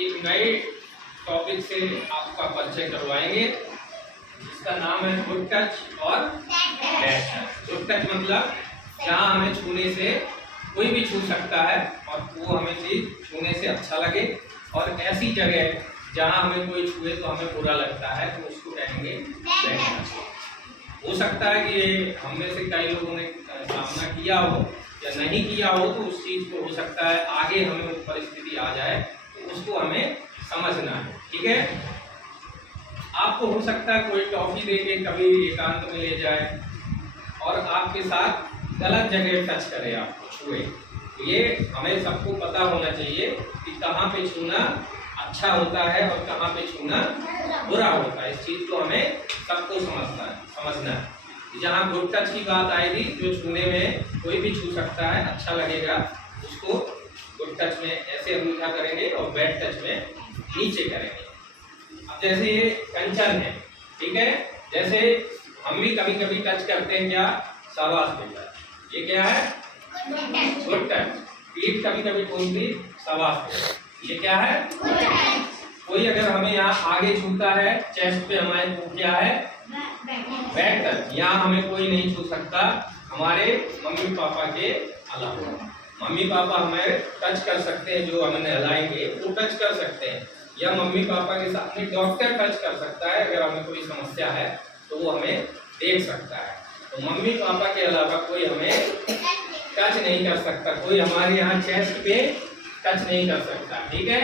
एक नए टॉपिक से आपका परिचय करवाएंगे जिसका नाम है गुड टच और बैड टच। गुड टच मतलब जहाँ हमें छूने से कोई भी छू सकता है और वो हमें चीज छूने से अच्छा लगे, और ऐसी जगह जहाँ हमें कोई छुए तो हमें बुरा लगता है तो उसको कहेंगे बैड टच। हो सकता है कि ये हम में से कई लोगों ने सामना किया हो या नहीं किया हो, तो उस चीज को हो सकता है आगे हमें वो परिस्थिति आ जाए तो उसको हमें समझना है। ठीक है, आपको हो सकता है कोई टॉफी देके कभी एकांत में ले जाए और आपके साथ गलत जगह टच करे, आपको छुए। तो ये हमें सबको पता होना चाहिए कि कहाँ पे छूना अच्छा होता है और कहाँ पे छूना बुरा होता है। इस चीज को हमें सबको समझना है। जहाँ गुड टच की बात आएगी, जो छूने में कोई भी छू सकता है, अच्छा लगेगा, उसको गुड टच में ऐसे अंगूठा करेंगे और बैड टच में नीचे करेंगे। अब जैसे ये कंचन है, ठीक है, जैसे हम भी कभी कभी टच करते हैं, क्या शाबाश बेटा, ये क्या है गुड टच। पीठ कभी कभी घूमती, शाबाश, ये क्या है गुड टच। कोई अगर हमें यहाँ आगे छूता है, चेस्ट पे हमारे, तो क्या है बैड टच। यहाँ हमें कोई नहीं छू सकता हमारे मम्मी पापा के अलावा। मम्मी पापा हमें टच कर सकते हैं, जो हमें नहलाएंगे वो टच कर सकते हैं, या मम्मी पापा के साथ में डॉक्टर टच कर सकता है। अगर हमें कोई समस्या है तो वो हमें देख सकता है। तो मम्मी पापा के अलावा कोई हमें टच नहीं कर सकता। कोई हमारे यहाँ चेस्ट पे टच नहीं कर सकता, ठीक है।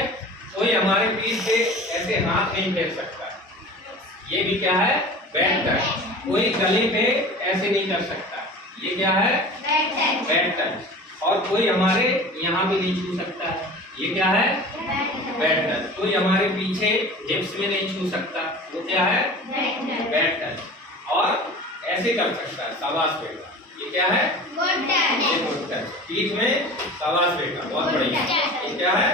कोई हमारे पीठ पे ऐसे हाथ नहीं फेर सकता, ये भी क्या है बैड टच। कोई गले पे ऐसे नहीं कर सकता, ये क्या है बैड टच। और कोई हमारे यहाँ भी नहीं छू सकता है, ये क्या है बैड टच। कोई हमारे पीछे हिप्स में नहीं छू सकता, वो क्या है बैड टच। और ऐसे कर सकता है, शाबाश बेटा, ये क्या है गुड टच। पीठ में शाबाश बेटा, बहुत बढ़िया, ये क्या है।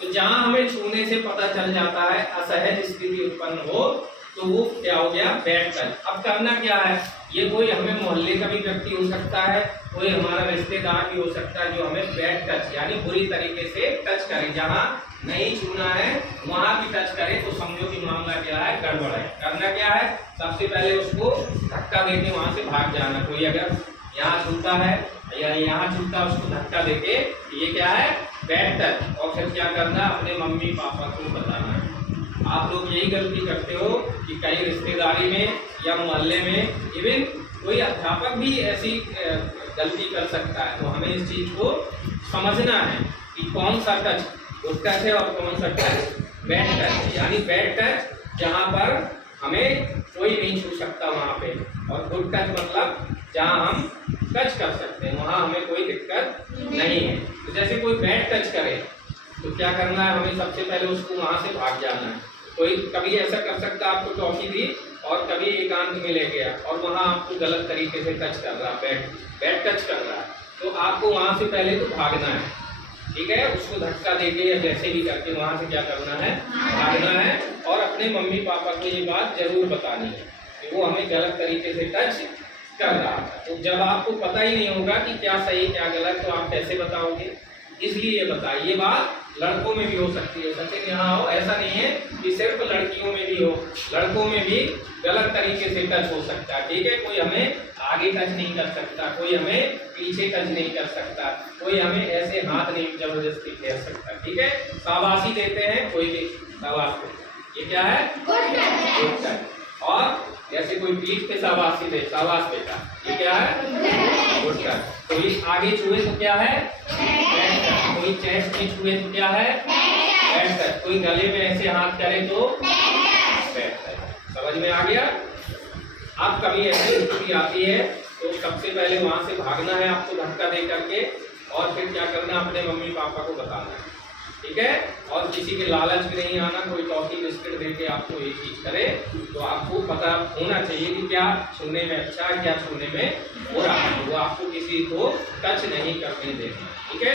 तो जहाँ हमें छूने से पता चल जाता है असहज स्थिति उत्पन्न हो, तो वो क्या हो गया बैड टच। अब करना क्या है, ये कोई हमें मोहल्ले का भी व्यक्ति हो सकता है, कोई हमारा रिश्तेदार भी हो सकता है जो हमें बैड टच यानी बुरी तरीके से टच करे। जहाँ नहीं छूना है वहां भी टच करे तो समझो कि मामला क्या है गड़बड़ है। करना क्या है, सबसे पहले उसको धक्का देके वहां से भाग जाना। कोई अगर यहाँ छूता है या यहाँ छूता है, उसको धक्का देके, ये क्या है बैड टच। और फिर क्या करना, अपने मम्मी पापा को बताना है। आप लोग यही गलती करते हो कि कई रिश्तेदारी में या मोहल्ले में, इवन कोई अध्यापक भी ऐसी गलती कर सकता है। तो हमें इस चीज को समझना है कि कौन सा टच गुड टच है और कौन सा टच बैड टच। यानी बैड टच जहाँ पर हमें कोई नहीं छू सकता वहाँ पे, और गुड टच मतलब जहाँ हम टच कर सकते हैं, वहाँ हमें कोई दिक्कत नहीं है। तो जैसे कोई बैड टच करे तो क्या करना है, हमें सबसे पहले उसको वहाँ से भाग जाना है। कोई कभी ऐसा कर सकता है, आपको टॉफी दी और कभी एकांत में ले गया और वहाँ आपको गलत तरीके से टच कर रहा है, बैड टच कर रहा है, तो आपको वहाँ से पहले तो भागना है, ठीक है। उसको धक्का देके या जैसे भी करके वहाँ से क्या करना है, भागना है। और अपने मम्मी पापा को ये बात जरूर बतानी है कि वो हमें गलत तरीके से टच कर रहा था। तो जब आपको पता ही नहीं होगा कि क्या सही क्या गलत, तो आप कैसे बताओगे। इसलिए बताइए, ये बात लड़कों में भी हो सकती है। सचिन यहाँ हो, ऐसा नहीं है कि सिर्फ लड़कियों में भी हो, लड़कों में भी गलत तरीके से टच हो सकता है, ठीक है। कोई हमें आगे टच नहीं कर सकता, कोई हमें पीछे टच नहीं कर सकता, कोई हमें ऐसे हाथ नहीं जबरदस्ती फेर सकता, ठीक है। शाबाशी देते हैं, कोई भी शाबाश, ये क्या है गुड टच। और जैसे कोई पीठ पे शाबाशी दे, शाबाश बेटा, ये क्या है गुड टच। कोई आगे छुए तो क्या है बैड टच। कोई चेस्ट में छुए तो क्या है बैड टच। कोई गले में ऐसे हाथ करे तो बैड टच। समझ में आ गया। आप कभी ऐसी स्थिति आती है तो सबसे पहले वहां से भागना है आपको धक्का दे करके, और फिर क्या करना, अपने मम्मी पापा को बताना है, ठीक है। और किसी के लालच में नहीं आना, कोई टॉफी बिस्किट देके आपको ये चीज करे, तो आपको पता होना चाहिए कि क्या छूने में अच्छा है, क्या छूने में बुरा है। वो आपको किसी को टच नहीं करने देना।